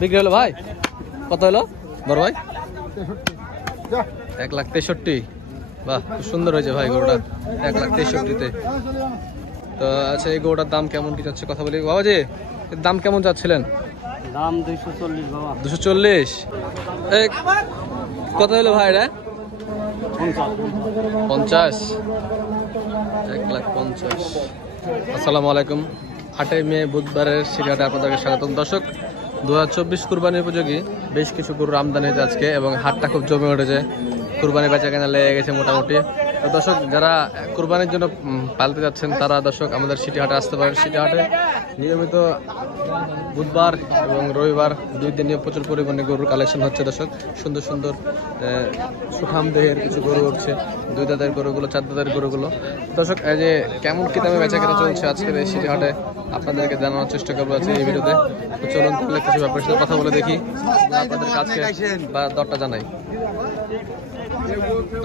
বিক্রি হলো ভাই? কত হলো বড় ভাই? 1,63,000। বাহ, খুব সুন্দর হয়েছে ভাই গরুটা, 1,63,000-তে। তো আচ্ছা, এই গরুটার দাম কেমন কি যাচ্ছে কথা বলি বাবাজি, এর দাম কেমন যাচ্ছিলেন? দাম 240 বাবা। 240। কত হলো ভাই এটা? 50। 1,50,000। আসসালামু আলাইকুম। 8 মে বুধবারের সিরিয়াতে আপনাদেরকে স্বাগতম। দর্শক, 2024 কুরবানি উপযোগী বেশ কিছু গরুর আমদানি হয়েছে আজকে, এবং হাটটা খুব জমে উঠেছে। কুরবানি বেচা কেনা লেগে গেছে মোটামুটি। তো দর্শক, যারা কুরবানির জন্য পালতে যাচ্ছেন তারা দর্শক আমাদের সিটি হাটে আসতে পারেন। সিটি হাটে নিয়মিত বুধবার এবং রবিবার 2 দিনে প্রচুর পরিমাণে গরুর কালেকশন হচ্ছে দর্শক। সুন্দর সুন্দর সুঠাম দেহের কিছু গরু উঠছে, 2 দাঁতের গরুগুলো, 4 দাঁতের গরুগুলো। দর্শক, এই যে কেমন কি দামে বেচা কেনা চলছে আজকের এই সিটি হাটে আপনাদেরকে জানানোর চেষ্টা করবো আছে এই ভিডিওতে। তো চলুন তাহলে কিছু ব্যাপারের সাথে কথা বলে দেখি, আপনাদের কাছে বা দরটা জানাই।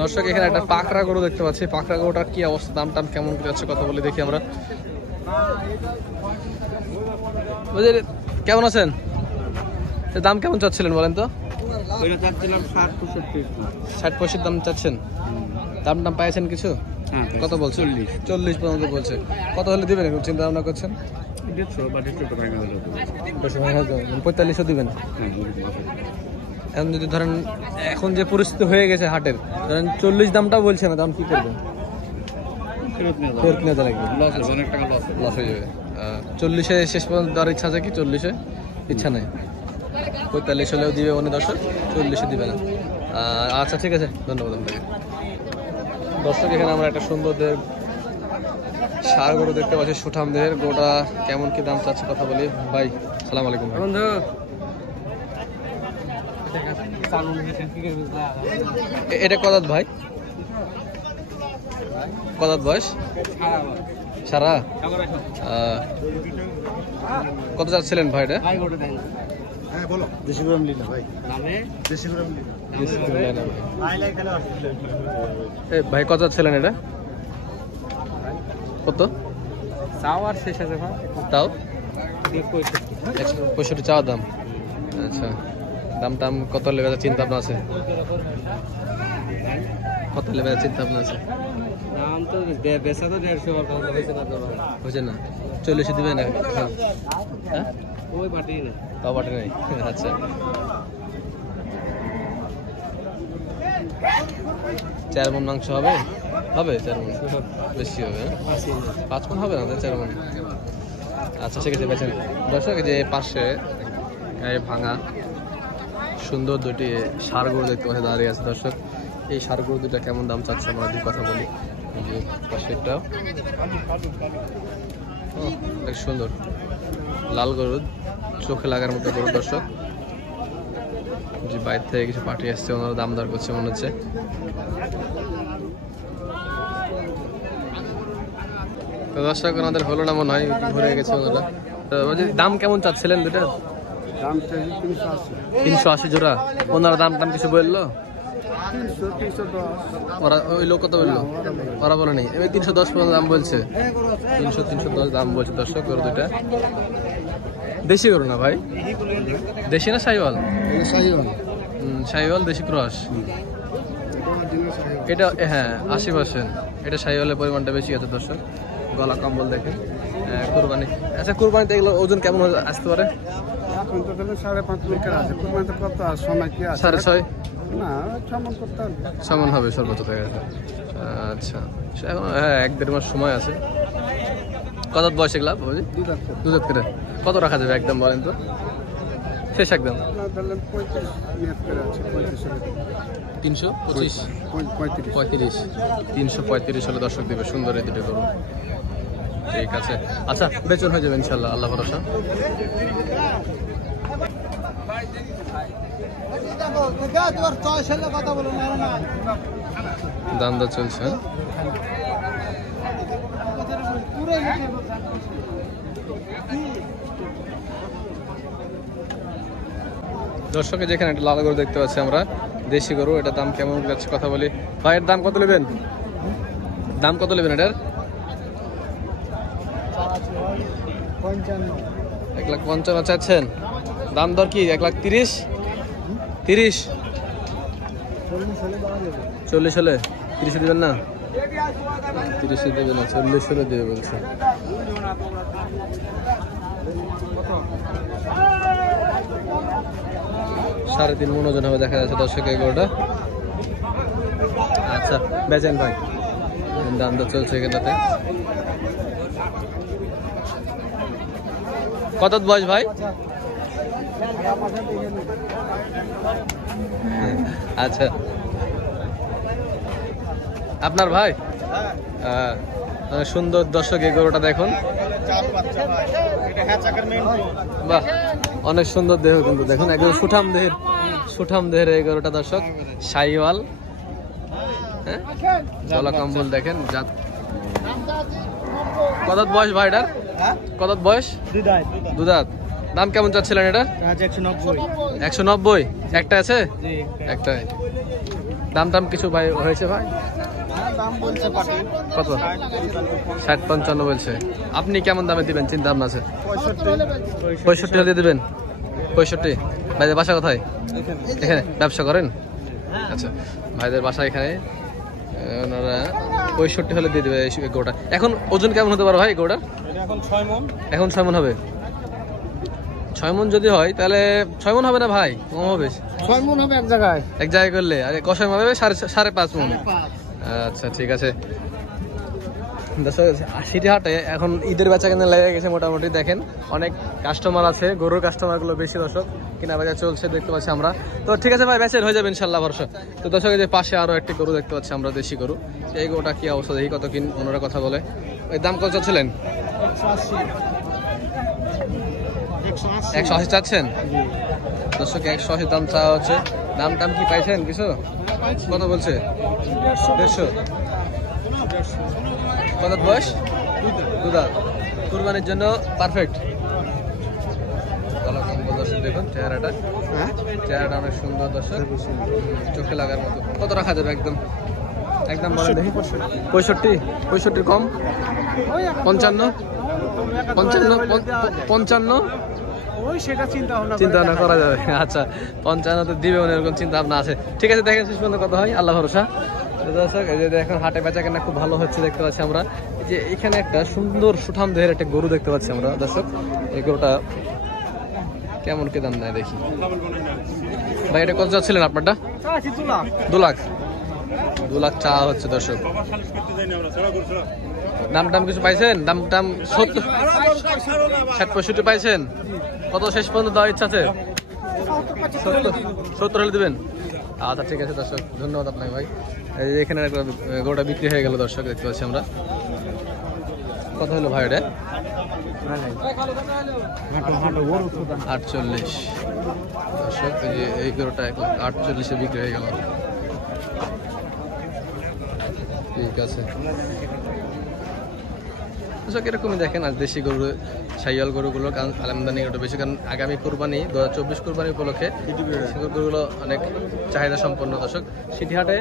দর্শক, এখানে একটা পাকড়া গরু দেখতে পাচ্ছি। পাকড়া গরুটার কি অবস্থা, দাম টাম কেমন যাচ্ছে কথা বলে দেখি আমরা। কেমন আছেন? দাম কেমন চাচ্ছিলেন বলেন তো? 60-65 দাম চাচ্ছেন। দাম টাম পাইছেন কিছু? কত বলছে? 40 পর্যন্ত বলছে। কত হলে দিবেন এখন চিন্তা ভাবনা করছেন? 4500 দিবেন। এখন যদি ধরেন এখন যে পরিস্থিতি হয়ে গেছে হাটের, ধরেন 40 দামটা বলছে না, দাম কি করবেন? ফেরত নিয়ে লাগবে, লস হয়ে যাবে। 40-এ শেষ পর্যন্ত দেওয়ার ইচ্ছা আছে কি? 40-এ ইচ্ছা নেই, 45 হলেও দিবে উনি দর্শক, 40-এ দিবে না। আচ্ছা ঠিক আছে, ধন্যবাদ আপনাকে। দর্শক, এখানে আমরা একটা সুন্দর দেহের ষাঁড় গরু দেখতে পাচ্ছি, সুঠাম দেহের। গরুটা কেমন কি দাম চাচ্ছে কথা বলি। ভাই সালাম আলাইকুম। বন্ধু, এটা কত ভাই? কত বয়স? সারা। কত যাচ্ছিলেন ভাই এটা? ভাই কত যাচ্ছিলেন এটা? কত তাও? 65 চাওয়া দাম। আচ্ছা, দাম টাম কত লেগে চিন্তা ভাবনা আছে? কত লেগে চিন্তা ভাবনা আছে? হয়েছে না? 40 দিবে না? তাও পাঠে নাই। আচ্ছা, 4 মণ মাংস হবে? হবে 4 মণ, বেশি হবে। 5 মণ হবে না, 4 মণ। আচ্ছা ঠিক আছে, বেছেন। দর্শক, যে পাশে গায়ে ভাঙা সুন্দর 2টি ষাঁড় গরু দেখতে পাচ্ছি দাঁড়িয়ে আছে দর্শক। এই ষাঁড় গরু 2টা কেমন দাম চাচ্ছে আমরা দিয়ে কথা বলি। যে পাশেরটা বেশ সুন্দর লাল গরু, চোখে লাগার মতো গরু দর্শক। যে বাইরে থেকে কিছু পাঠিয়ে আসছে, ওনারা দাম দর করছে মনে হচ্ছে। তো দর্শক, ওনাদের হলো না মনে হয়, ঘুরে গেছে ওনারা। তো দাম কেমন চাচ্ছিলেন দুটা? 380 জোড়া। ওনারা দাম টাম কিছু বললো? ওরা ওই লোক কত বললো? ওরা বলে নেই, এবার 310 পর্যন্ত দাম বলছে। 310 দাম বলছে দর্শক গরু 2টা। দেশি গরু না ভাই? দেশি না শাহিওয়াল? শাহিওয়াল দেশি ক্রস এটা। হ্যাঁ, 80%। এটা শাহিওয়ালের পরিমাণটা বেশি আছে দর্শক। গলা কম্বল দেখেন। কুরবানি, আচ্ছা কুরবানিতে এগুলো ওজন কেমন আসতে পারে? 6.5 সমান হবে সর্বোচ্চ থেকে। আচ্ছা, এখন হ্যাঁ 1-1.5 মাস সময় আছে। কত বয়স এগুলা? 2 দাঁত করে। কত রাখা যাবে একদম বলেন তো? শেষ একদম 325, 35। 335 হলে দর্শক দেবে সুন্দর এই 2টা গরু। ঠিক আছে, আচ্ছা বেচন হয়ে যাবে ইনশাল্লাহ, আল্লাহ ভরসা। দাম দর চলছে। দর্শক, যেখানে একটা লাল গরু দেখতে পাচ্ছি আমরা, দেশি গরু, এটা দাম কেমন যাচ্ছে কথা বলি। ভাইয়ের দাম কত নেবেন? দাম কত নেবেন এটার? 55। 1,55,000 চাচ্ছেন। দাম দর কি 1,30,000? 30? 40 হলে 30 দেবেন না? 30 দেবে না, 40 হলে দেবে বলছে। সাড়ে 3 মন ওজন হবে দেখা যাচ্ছে দর্শক এই গরুটা। আচ্ছা বেচেন ভাই, দাম দর চলছে এখানটাতে। কত বয়স ভাই? আচ্ছা আপনার ভাই? সুন্দর দর্শক এই গরুটা দেখুন, বাহ অনেক সুন্দর দেহ কিন্তু দেখুন, একদম সুঠাম দেহের এই গরুটা দর্শক, শাহিওয়াল। হ্যাঁ গলা কম্বল দেখেন। কত বয়স ভাই এটার? কত বয়স? দুধাত। দাম কেমন চাচ্ছিলেন এটা? 190। একটা আছে? একটাই। দাম টাম কিছু ভাই হয়েছে ভাই? কত? 60-55 বলছে। আপনি কেমন দামে দিবেন চিন্তা ভাবনা আছে? 65 হলে দিবেন। 65। ভাইদের বাসা কোথায়? এখানে ব্যবসা করেন? আচ্ছা ভাইদের বাসা এখানে, ওনারা 65 হলে দিয়ে দেবে এই গরুটা। এখন ওজন কেমন হতে পারে ভাই গরুটা? এখন 6 মণ হবে। 6 মণ যদি হয় তাহলে 6 মণ হবে না ভাই, কম হবে। 6 মণ হবে এক জায়গায় করলে, আর কষাই হবে 5.5 মণ। আচ্ছা ঠিক আছে। সিটি হাটে এখন ঈদের বেচা কেনা লেগে গেছে মোটামুটি, দেখেন অনেক কাস্টমার আছে, গরুর কাস্টমার গুলো বেশি দর্শক, কিনা বাজার চলছে দেখতে পাচ্ছি আমরা। তো ঠিক আছে ভাই, বেচের হয়ে যাবে ইনশাল্লাহ ভরসা। তো দর্শক যে পাশে আরো একটি গরু দেখতে পাচ্ছি আমরা, দেশি গরু। এই গরুটা কি অবস্থা দেখি, কত কিন ওনারা কথা বলে। ওই দাম কত চাচ্ছিলেন? 180 চাচ্ছেন দর্শক? 180 দাম চাওয়া হচ্ছে। দাম টাম কি পাইছেন কিছু? কত বলছে? 150। কত বয়স? দুধাত। কুরবানির জন্য পারফেক্ট। দর্শক দেখুন চেহারাটা অনেক সুন্দর দর্শক, চোখে লাগার মতো। কত রাখা যাবে একদম বলেন দেখি? 65 কম? 55? 55? চিন্তা ভাবনা করা যাবে। আচ্ছা 55 তো দিবে মনে, এরকম চিন্তা ভাবনা আছে। ঠিক আছে দেখেন শেষ পর্যন্ত কত হয়, আল্লাহ ভরসা। দর্শক এই যে এখন হাটে বেচা কেনা খুব ভালো হচ্ছে দেখতে পাচ্ছি আমরা। এই যে এখানে একটা সুন্দর সুঠাম দেহের একটা গরু দেখতে পাচ্ছি আমরা দর্শক। এই গরুটা কেমন কি দাম নেয় দেখি ভাই। এটা কত চাচ্ছিলেন আপনারটা? 2 লাখ। 2 লাখ চা হচ্ছে দর্শক। দাম টাম কিছু পাইছেন? দাম টাম 60-65 পাইছেন? কত শেষ পর্যন্ত দেওয়ার ইচ্ছা আছে? 70 হলে দিবেন? আচ্ছা ঠিক আছে দর্শক, ধন্যবাদ আপনাকে ভাই। এই যে এখানে গরুটা বিক্রি হয়ে গেল দর্শক দেখতে পাচ্ছি আমরা। কত হলো ভাই এটা? 48 দর্শক। এই গরুটা 1,48,000 বিক্রি হয়ে গেল। ঠিক আছে দর্শক, এরকমই দেখেন আজ দেশি গরু, শাহিওয়াল গরুগুলো আমদানি একটু বেশি, কারণ আগামী কুরবানি 2024 কুরবানি উপলক্ষে গরুগুলো অনেক চাহিদা সম্পন্ন দর্শক। সিটি হাটে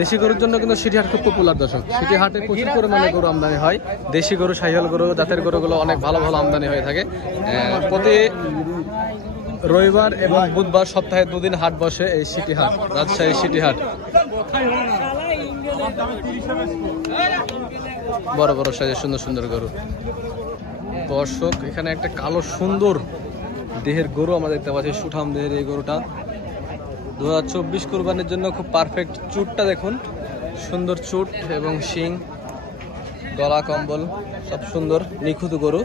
দেশি গরুর জন্য কিন্তু সিটি হাট খুব পপুলার দর্শক। সিটি হাটে প্রচুর পরিমাণে গরু আমদানি হয়, দেশি গরু, শাহিওয়াল গরু, জাতের গরুগুলো অনেক ভালো আমদানি হয়ে থাকে। প্রতি রবিবার এবং বুধবার সপ্তাহে 2 দিন হাট বসে এই সিটি হাট, রাজশাহী সিটি হাট। বড় বড় সাইজের সুন্দর সুন্দর গরু দর্শক। এখানে একটা কালো সুন্দর দেহের গরু আমরা দেখতে পাচ্ছি, সুঠাম দেহের এই গরুটা 2024 কুরবানির জন্য খুব পারফেক্ট। চুটটা দেখুন, সুন্দর চুট এবং শিং, গলা কম্বল সব সুন্দর, নিখুঁত গরু।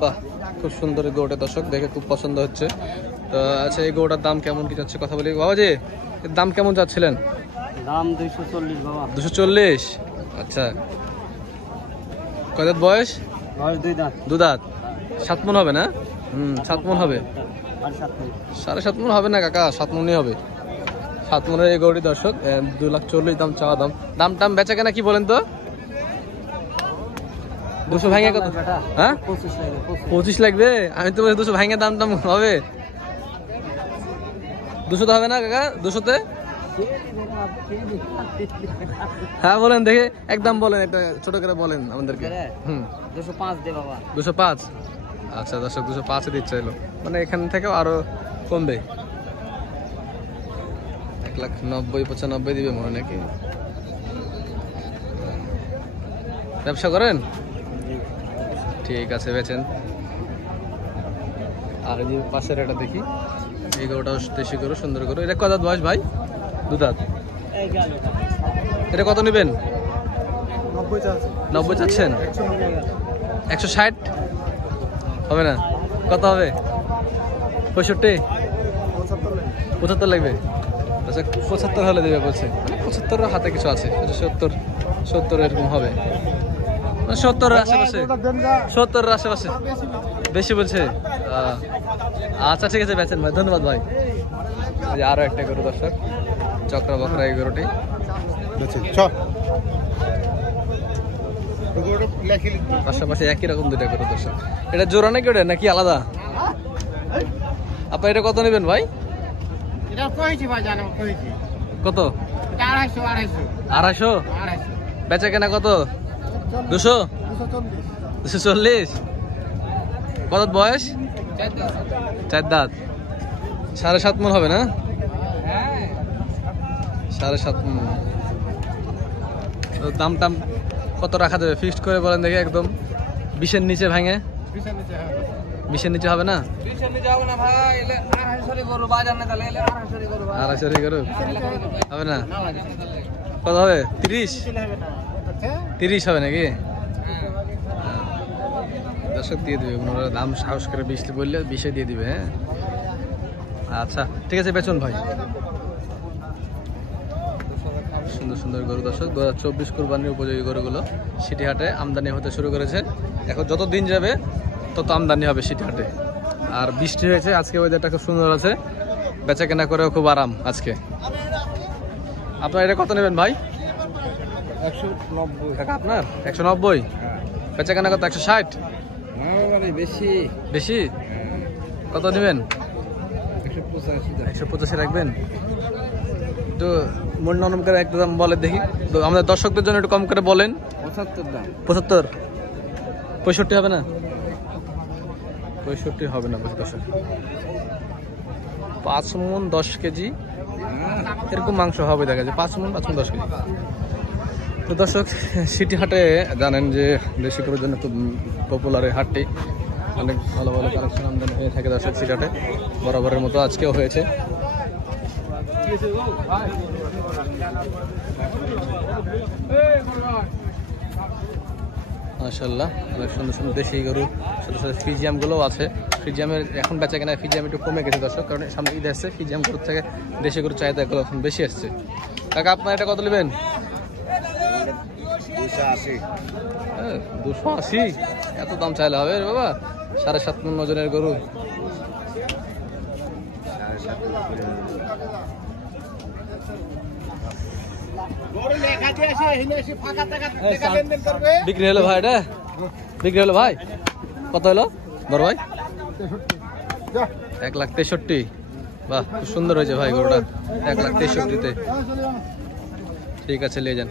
বাহ খুব সুন্দর গরুটা দর্শক, দেখে খুব পছন্দ হচ্ছে। তো আচ্ছা এই গরুটার দাম কেমন কি যাচ্ছে কথা বলি বাবাজি? এর দাম কেমন যাচ্ছিলেন? দাম 240 বাবা। 240? আচ্ছা কয় দাঁত বয়স? 2 দাঁত। 7 মণ হবে না? 7 মণ হবে। 7.5 মণ হবে না কাকা, 7 মণই হবে। 7 মণের এই গরুটি দর্শক 2,40,000 দাম চাওয়া দাম। দাম টাম বেচা কেনা কি বলেন তো? 200 ভাঙে কত? হ্যাঁ 25 লাগবে। আমি তো 200 ভাঙে দাম টাম হবে। 200 তো হবে না কাকা? 200-তে? হ্যাঁ বলেন দেখে, একদম বলেন, একটা ছোট করে বলেন আমাদেরকে। 205 দে বাবা। 205? আচ্ছা দর্শক 205 দিচ্ছে এলো, মানে এখান থেকেও আরো কমবে। 1,90,95 দিবে মনে হয় নাকি? ব্যবসা করেন? ঠিক আছে, বেচেন। আর এই যে পাশের এটা দেখি, এই গরুটাও দেশি গরু, সুন্দর গরু। এটা কত দাঁত বয়স ভাই? 2 দাঁত। এটা কত নেবেন? 90 চাচ্ছেন? 160 হবে না? কত হবে? 65 75 লাগবে। আচ্ছা 75 হলে দেবে বলছে, 75 হাতে কিছু আছে, 70 এরকম হবে, 70 আশেপাশে, 70 আশেপাশে বেশি বলছে। আচ্ছা ঠিক আছে, বেচেন ভাই, ধন্যবাদ ভাই। আরো একটা গরু দর্শক, চক্রা বকরা এই গরুটি পাশাপাশি একই রকম দুইটা গরু দর্শক। এটা জোড়া নাকি ওটা নাকি আলাদা? আপা এটা কত নেবেন ভাই? কত? 250? বেচা কেনা কত? 200? 240? কত বয়স? 4 দাঁত। 7.5 মণ হবে না? 7.5 মণ। দাম টাম কত রাখা যাবে ফিক্সড করে বলেন দেখি, একদম 20-এর নিচে ভাঙে? 20-এর নিচে হবে না? 250 গরু হবে না? কত হবে? 30 হবে নাকি? দর্শক দিয়ে দিবে, দাম সাহস করে 20 বললে 20-এ দিয়ে দিবে। হ্যাঁ আচ্ছা ঠিক আছে, বেচুন ভাই। সুন্দর সুন্দর গরু দর্শক, 2024 কুরবানির উপযোগী গরুগুলো সিটি হাটে আমদানি হতে শুরু করেছে। এখন যত দিন যাবে তত আমদানি হবে সিটি হাটে। আর বৃষ্টি হয়েছে আজকে, ওয়েদারটা খুব সুন্দর আছে, বেচা কেনা করেও খুব আরাম আজকে। আপনার এটা কত নেবেন ভাই? 190 কাকা আপনার 190? বেচা কেনা কত? 160? বেশি বেশি? কত নেবেন? 185 185 রাখবেন? একটু মন নরম করে একটা দাম বলে দেখি, তো আমাদের দর্শকদের জন্য একটু কম করে বলেন। 75 দাম। 75? 65 হবে না? 65 হবে না দর্শক। 5 মণ 10 কেজি এরকম মাংস হবে দেখা যায়, 5 মণ 10 কেজি। তো দর্শক সিটি হাটে জানেন যে দেশি গরুর জন্য খুব পপুলার এই হাটটি, অনেক ভালো ভালো কালেকশন আমদানি হয়ে থাকে দর্শক সিটি হাটে, বরাবরের মতো আজকেও হয়েছে। মাশাআল্লাহ অনেক সুন্দর সুন্দর দেশি গরু, সাথে সাথে ফিজিয়াম গুলোও আছে। ফিজিয়ামের এখন বেচা কেনা ফিজিয়াম একটু কমে গেছে দর্শক, কারণ সামনে ঈদ আসছে, ফিজিয়াম গরুর থেকে দেশি গরুর চাহিদা এগুলো এখন বেশি আসছে। কাকা আপনার এটা কত নেবেন? 280? এত দাম চাইলে হবে বাবা? 7.5 মণ ওজনের গরু। বিক্রি হলো ভাই? এটা বিক্রি হলো ভাই? কত হলো বড় ভাই? 1,63,000? বাহ খুব সুন্দর হয়েছে ভাই গরুটা, 1,63,000-তে। ঠিক আছে নিয়ে যান।